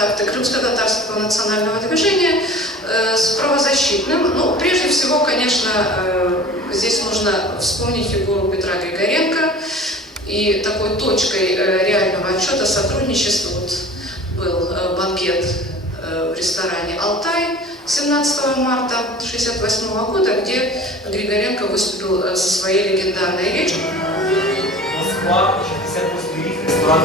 контакты крымско-татарского национального движения э, с правозащитным. Ну, прежде всего, конечно, э, здесь нужно вспомнить фигуру Петра Григоренко. И такой точкой э, реального отчета сотрудничества вот был банкет в ресторане «Алтай» 17 марта 1968 года, где Григоренко выступил со своей легендарной речью. Москва, 68 рік, ресторан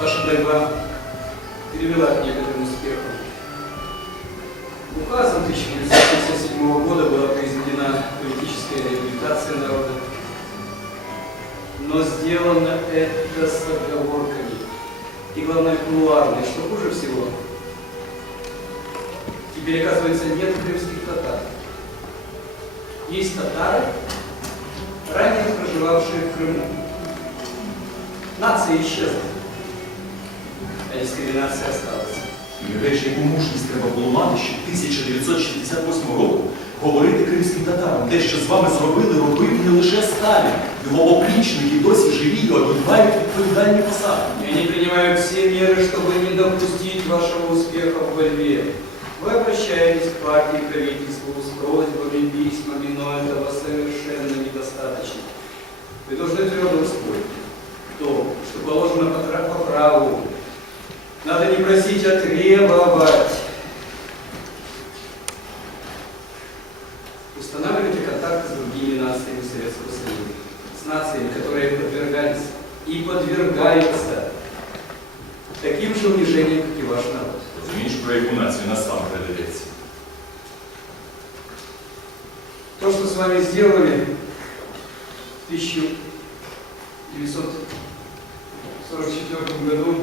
Ваша борьба привела к некоторым успехам. Указом 1957 года была произведена политическая реабилитация народа. Но сделано это с оговорками. И главное, кулуарно. И что хуже всего, теперь, оказывается, нет крымских татар. Есть татары, ранее проживавшие в Крыму. Нация исчезла, а дискриминация осталась. І речі, яку мужність треба було мати ще 1968 року говорити кримським татарам. Те, що з вами зробили, робив не лише Сталін. Його оплічники досі живі і обіймають відповідальні посади. И они принимают все меры, чтобы не допустить вашего успеха в борьбе. Вы обращаетесь к партии и правительству с просьбами, письмами, но этого совершенно недостаточно. Вы должны твердо усвоить то, что положено по, тра- по праву. Надо не просить, а требовать. Устанавливайте контакты с другими нациями Советского Союза, с нациями, которые подвергались и подвергаются таким же унижениям, как и ваш народ. Розумієш, про яку націю нас сам передається. То, что с вами сделали в 1944 году,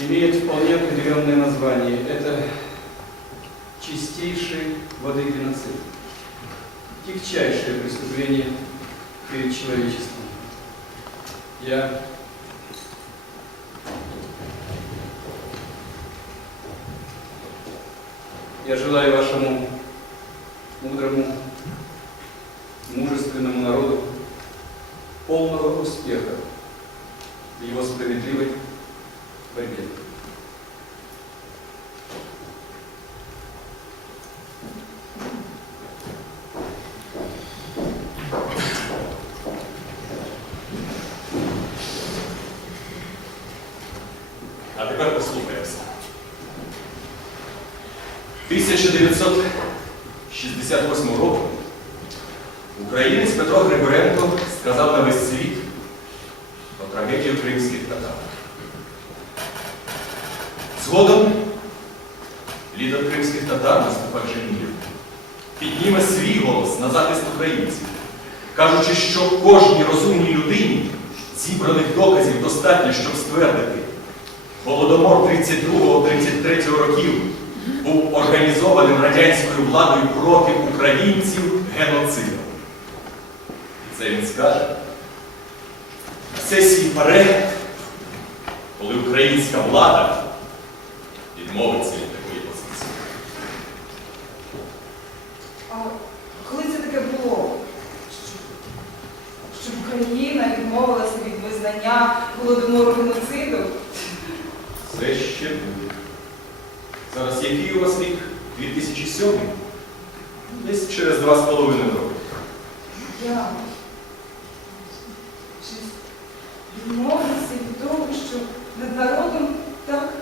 имеет вполне определенное название. Это чистейший воды геноцид. Тягчайшее преступление перед человечеством. Я Я желаю вашему мудрому, мужественному народу полного успеха в его справедливой борьбе. А тепер послухаємося. 1968 року українець Петро Григоренко сказав на весь світ про трагедію кримських татар. Згодом лідер кримських татар Мустафа Джемілєв підніме свій голос на захист українців, кажучи, що кожній розумній людині зібраних доказів достатньо, щоб ствердити, Голодомор 32-33 років був організованим радянською владою проти українців геноцидом. І це він скаже на сесії ПАРЕ, коли українська влада відмовиться від такої позиції. А коли це таке було? Щоб Україна відмовилася від визнання голодомору геноциду? Це ще буде. Зараз який у вас рік? 2007? Десь через два з половиною роки. Я чи відмовитися від того, що над народом так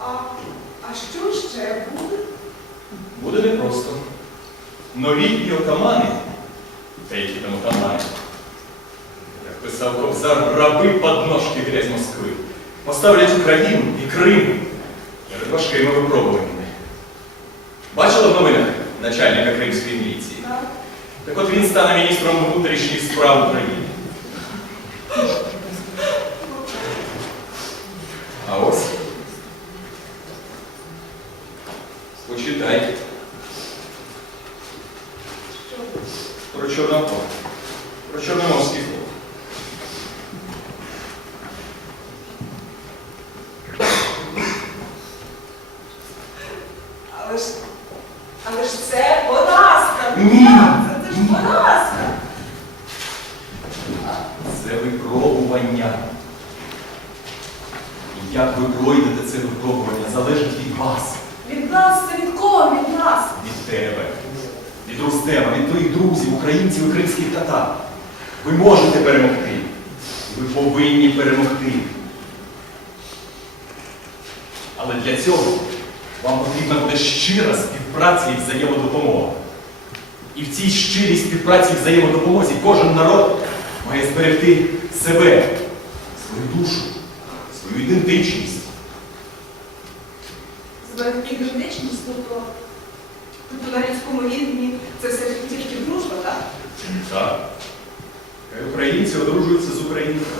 А, а що ще буде? Буде непросто. Новітні отамани, деякі там отамани, писав Кобзар, раби подножки грязь Москви, поставлять Україну і Крим перед важкими випробуваннями. Бачила в новинах начальника Кримської міліції? Так? От він стане міністром внутрішніх справ України. А ось. Почитай про Чорноморський флот. Будь. Це випробування. Як ви пройдете це випробування, залежить від вас. Від нас це від кого? Від нас. Від тебе. Від Рустема, від твоїх друзів, українців і кримських татар. Ви можете перемогти. Ви повинні перемогти. Але для цього вам потрібна буде щира співпраця і взаємодопомога. І в цій щирій співпраці і взаємодопомозі кожен народ має зберегти себе, свою душу, свою ідентичність. Зберегти ідентичність, тобто, тобто на людському рівні це все тільки дружба, так? Так. Хай Українці одружуються з українцями.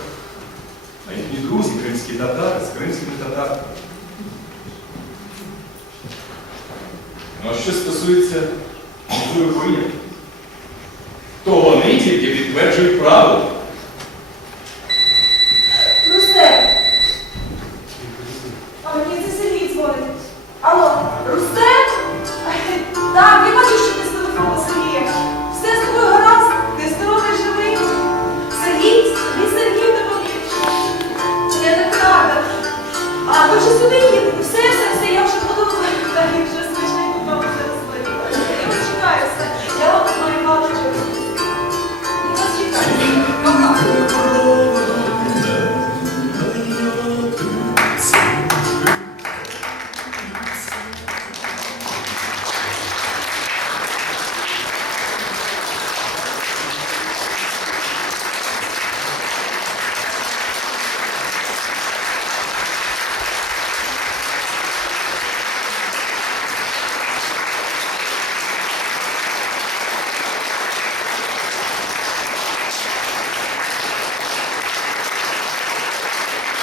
А їхні друзі, кримські татари, з кримськими татарами. Ну а що стосується нашою винятком. То вони тільки підтверджують правило. Русте! А мені це Сергій дзвонить. Алло, Русте!